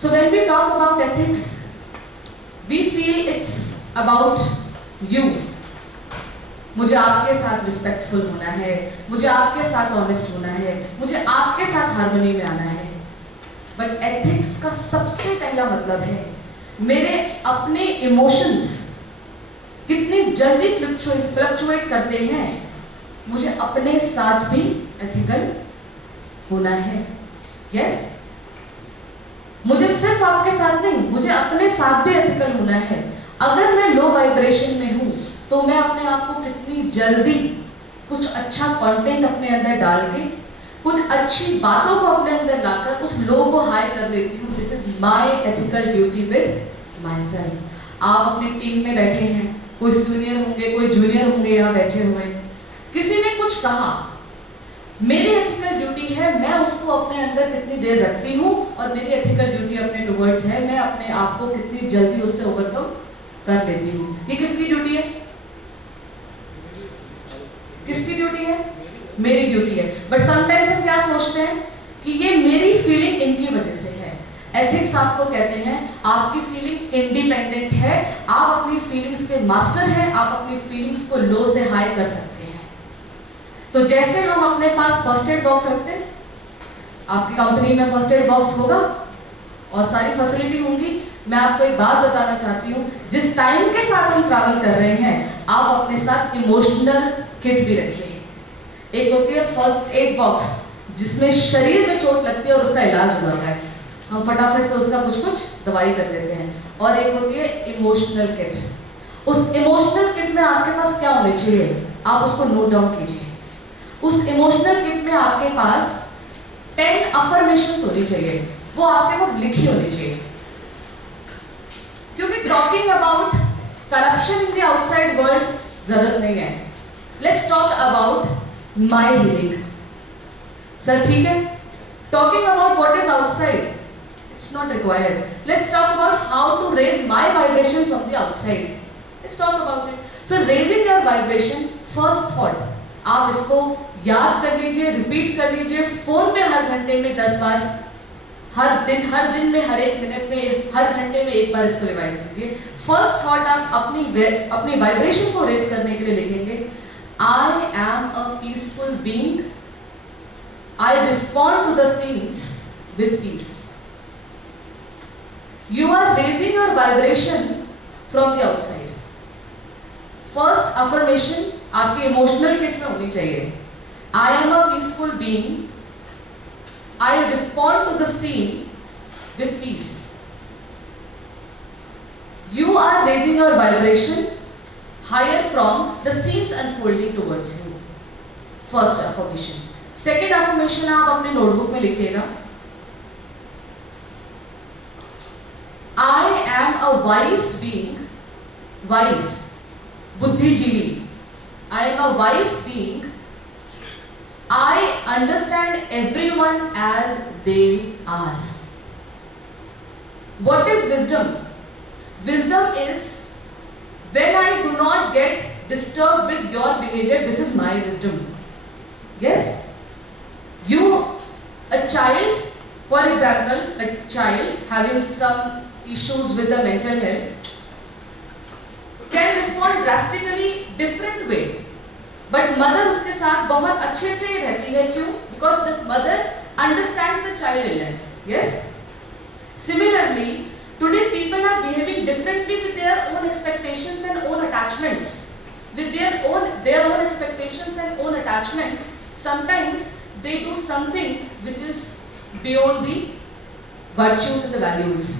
So when we talk about ethics, we feel it's about you. मुझे आपके साथ respectful होना है, मुझे आपके साथ ऑनेस्ट होना है, मुझे आपके साथ हार्मनी में आना है। बट एथिक्स का सबसे पहला मतलब है मेरे अपने इमोशंस कितनी जल्दी फ्लक्चुएट करते हैं, मुझे अपने साथ भी एथिकल होना है। यस, मुझे सिर्फ आपके साथ नहीं, मुझे अपने साथ भी एथिकल होना है। अगर मैं लो वाइब्रेशन में हूं तो मैं अपने आप को कितनी जल्दी कुछ अच्छा कंटेंट अपने अंदर डाल के, कुछ अच्छी बातों को अपने अंदर लाकर उस लो को हाई कर देती हूँ। This is my ethical duty with my self. आप अपनी टीम में बैठे हैं, कोई सीनियर होंगे, कोई जूनियर होंगे यहाँ बैठे हुए, किसी ने कुछ कहा, मेरी एथिकल ड्यूटी है मैं उसको अपने अंदर कितनी देर रखती हूँ, और मेरी एथिकल ड्यूटी अपने टुवर्ड्स है मैं अपने आप को कितनी जल्दी उससे ओवरकम कर लेती हूँ। ये किसकी ड्यूटी है? किसकी ड्यूटी है? मेरी ड्यूटी है। बट समटाइम्स हम क्या सोचते हैं कि ये मेरी फीलिंग इनकी वजह से है। एथिक्स आपको कहते हैं आपकी फीलिंग इंडिपेंडेंट है, आप अपनी फीलिंग्स के मास्टर हैं, आप अपनी फीलिंग्स को लो से हाई कर सकते हैं। तो जैसे हम अपने पास फर्स्ट एड बॉक्स रखते हैं, आपकी कंपनी में फर्स्ट एड बॉक्स होगा और सारी फैसिलिटी होंगी। मैं आपको एक बात बताना चाहती हूँ, जिस टाइम के साथ हम ट्रैवल कर रहे हैं आप अपने साथ इमोशनल किट भी रखिए। एक होती है फर्स्ट एड बॉक्स जिसमें शरीर में चोट लगती है और उसका इलाज हो जाता है, हम फटाफट से उसका कुछ दवाई कर लेते हैं। और एक होती है इमोशनल किट। उस इमोशनल किट में आपके पास क्या होने चाहिए, आप उसको नोट डाउन कीजिए। उस इमोशनल किट में आपके पास 10 अफर्मेशंस होनी चाहिए, वो आपके पास लिखी होनी चाहिए। क्योंकि talking about corruption in the outside world जरूरत नहीं है। Let's talk about my healing. Sir ठीक है, talking about what is outside it's not required. Let's talk about how to raise my vibration from the outside. Let's talk about it. So raising your vibration, first thought, आप इसको याद कर लीजिए, repeat कर लीजिए phone में हर घंटे में 10 बार, हर दिन में, हर एक मिनट में, हर घंटे में एक बार इसको रिवाइज कीजिए। फर्स्ट थॉट आप अपनी वाइब्रेशन को रेज करने के लिए लिखेंगे, I am a peaceful being, I respond to the scenes with peace. You are raising your vibration from the outside. First affirmation आपके इमोशनल किट में होनी चाहिए, I am a peaceful being, I respond to the scene with peace. You are raising your vibration higher from the scenes unfolding towards you. First affirmation. Second affirmation आप अपने notebook में लिखिएगा, I am a wise being, wise, बुद्धिजीवी, I am a wise being, I understand everyone as they are. What is wisdom? Wisdom is when I do not get disturbed with your behavior. This is my wisdom. Yes? You, a child, for example, a child having some issues with the mental health can respond drastically different way. But mother उसके साथ बहुत अच्छे से रहती है। क्यों? Because the mother understands the child illness. Yes, similarly today people are behaving differently with their own expectations and own attachments, with their own expectations and own attachments. Sometimes they do something which is beyond the virtues and the values.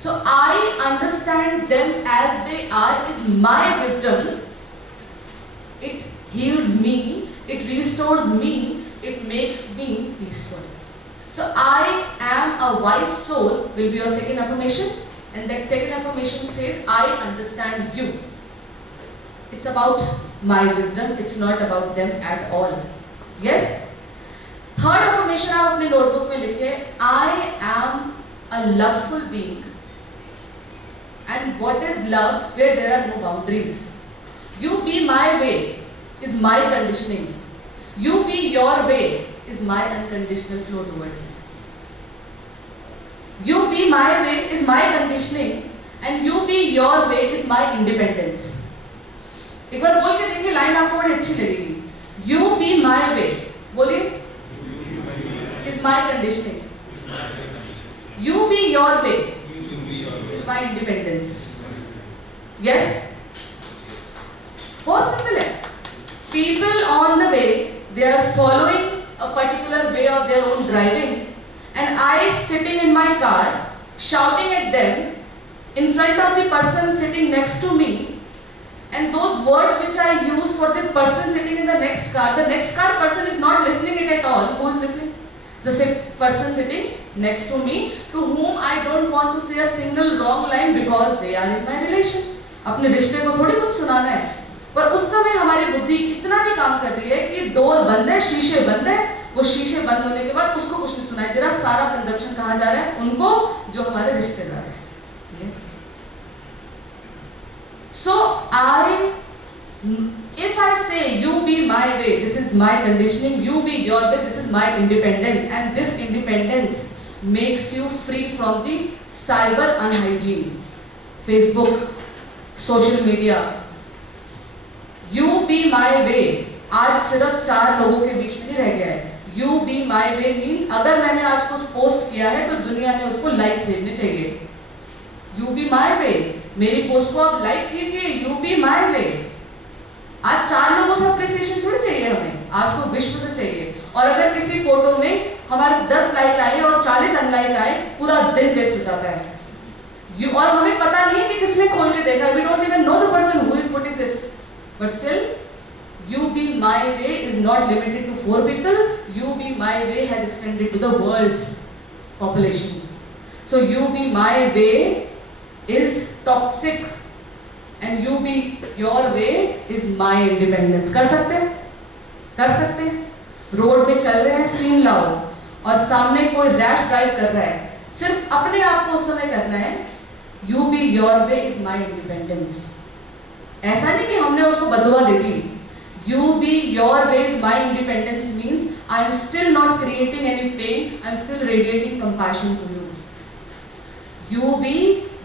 So I understand them as they are is my wisdom. It heals me, it restores me, it makes me peaceful. So I am a wise soul will be your second affirmation, and that second affirmation says I understand you. It's about my wisdom, it's not about them at all. Yes? Third affirmation आप अपने notebook में लिखिए, I am a loveful being. And what is love? Where there are no boundaries. You be my way is my conditioning. You be your way is my unconditional flow towards you. You be my way is my conditioning and you be your way is my independence. एक बार बोल के देखिए, line आपको बड़ी अच्छी लगेगी. You be my way, बोलिए, is my conditioning. You be your way is my independence. Yes? बहुत simple है. People on the way, they are following a particular way of their own driving, and I sitting in my car shouting at them in front of the person sitting next to me, and those words which I use for the person sitting in the next car person is not listening it at all. Who is listening? The person sitting next to me, to whom I don't want to say a single wrong line because they are in my relation. अपने रिश्ते को थोड़ी कुछ सुनाना है, पर उस समय हमारी बुद्धि इतना नहीं काम कर रही है कि डोर बंद है, शीशे बंद है, वो शीशे बंद होने के बाद उसको कुछ नहीं सुनाई दे रहा, सारा कंजप्शन कहाँ जा रहा है? उनको, जो हमारे रिश्तेदार हैं. Yes. So if I say you be my way, this is my conditioning, you be your way, this is my independence, and this independence makes you free from the cyber unhygiene, Facebook, social media. You be my way आज सिर्फ 4 लोगों के बीच में नहीं रह गया है. You be my way means अगर मैंने आज कुछ पोस्ट किया है तो दुनिया में उसको लाइक्स भेजने चाहिए. You be my way, मेरी पोस्ट को आप लाइक कीजिए. You be my way. आज 4 लोगों से अप्रिसिएशन थोड़ी चाहिए हमें, आज तो विश्व से चाहिए. और अगर किसी फोटो में हमारे 10 लाइक आए और 40 अनलाइक आए, पूरा दिन वेस्ट हो जाता है. और हमें पता नहीं है कि किसने खोल के देखा. We don't even know the person who is putting this. But still, you be my way is not limited to 4 people. You be my way has extended to the world's population. So you be my way is toxic, and you be your way is my independence. कर सकते हैं? कर सकते हैं? Road पे चल रहे हैं, स्क्रीन लाओ, और सामने कोई रैश ड्राइव कर रहा है, सिर्फ अपने आप को उस समय करना है. You be your way is my independence. ऐसा नहीं कि हमने उसको बदुआ दे दी. You be your way is my independence means I am still not creating any pain. I am still radiating compassion to you. You be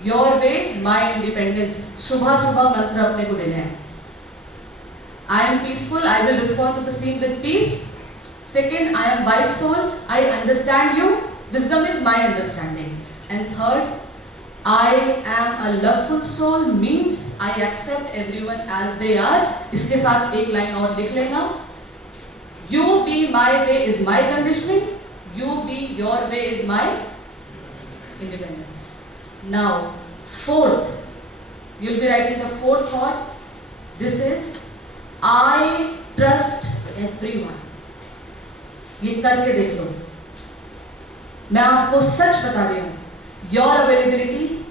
your way, my independence. सुबह सुबह मंत्र अपने को देना है. I am peaceful. I will respond to the scene with peace. Second, I am wise soul. I understand you. Wisdom is my understanding. And third, I am a loveful soul means I accept everyone as they are. इसके साथ एक line और लिख लेना. You be my way is my conditioning. You be your way is my independence. Now, fourth, you'll be writing the fourth thought. This is I trust everyone. ये करके देख लो. मैं आपको सच बता रही हूँ. Your availability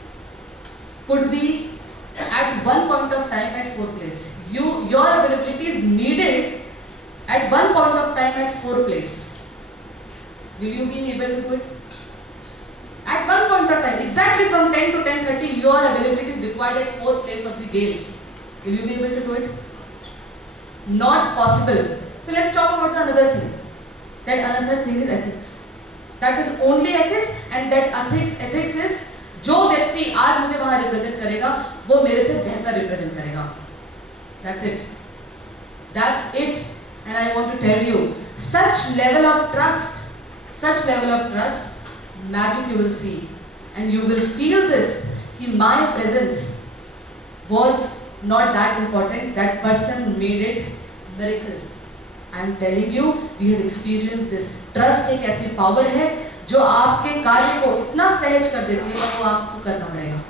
could be at one point of time at 4 places. Your availability is needed at one point of time at 4 places. Will you be able to do it? At one point of time, exactly from 10 to 10:30, your availability is required at 4 places of the day. Will you be able to do it? Not possible. So let's talk about another thing. That another thing is ethics. That is only ethics, and that ethics is जो व्यक्ति आज मुझे वहां represent करेगा वो मेरे से बेहतर रिप्रेजेंट करेगा. That's it. That's it. And I want to tell you, such level of trust, magic you will see, and you will feel this. कि my presence was not that important. That person made it miracle. I am telling you, we have experienced this. Trust एक ऐसी power है जो आपके कार्य को इतना सहज कर देती है, वो आपको करना पड़ेगा.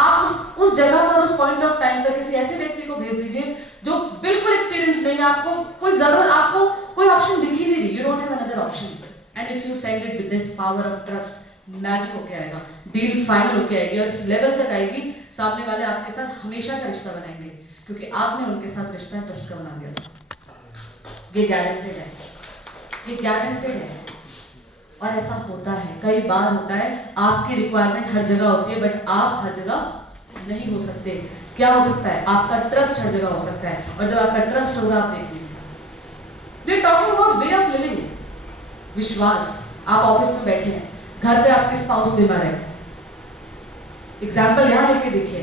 आप उस जगह पर, उस पॉइंट ऑफ टाइम पर किसी ऐसे व्यक्ति को भेज दीजिए जो बिल्कुल एक्सपीरियंस नहीं है. आपको कोई जरूरत, आपको कोई ऑप्शन दिख ही नहीं रही. You don't have another option. And if you send it with this power of trust, magic होके आएगा. डील फाइनल होके आएगी और इस लेवल तक आएगी, सामने वाले आपके साथ हमेशा का रिश्ता बनाएंगे, क्योंकि आपने उनके साथ रिश्ता ट्रस्ट का बना दिया था. ये गारंटेड है. ये गारंटेड है. और ऐसा होता है, कई बार होता है. आपकी रिक्वायरमेंट हर जगह होती है, बट आप हर जगह नहीं हो सकते. क्या हो सकता है? आपका ट्रस्ट हर जगह हो सकता है. और जब आपका ट्रस्ट होगा, आप देख लीजिए. We are talking about way of living. विश्वास. आप ऑफिस में बैठे हैं, घर पे आपकी स्पाउस बीमार है, एग्जाम्पल यहाँ लेके देखिए,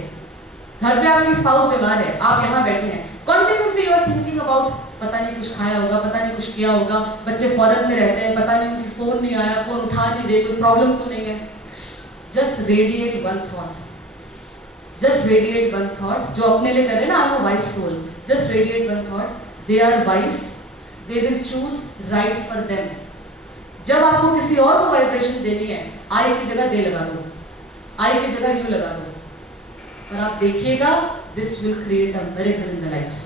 घर पे आपकी स्पाउस बीमार है, आप यहाँ बैठे हैं, continuously you are thinking about पता नहीं कुछ खाया होगा, पता नहीं कुछ किया होगा, बच्चे फॉरेन में रहते हैं, पता नहीं उनकी फोन नहीं आया, फोन उठा नहीं रहे, कोई प्रॉब्लम तो नहीं है। Just radiate one thought, just radiate one thought, जो अपने लिए कर रहे हैं ना, I am wise soul, just radiate one thought, they are wise, they will choose right for them. जब आपको किसी और को वाइब्रेशन देनी है, आई की जगह दे लगा दो, आई की जगह यू लगा दो, और आप देखिएगा this will create a miracle in the life.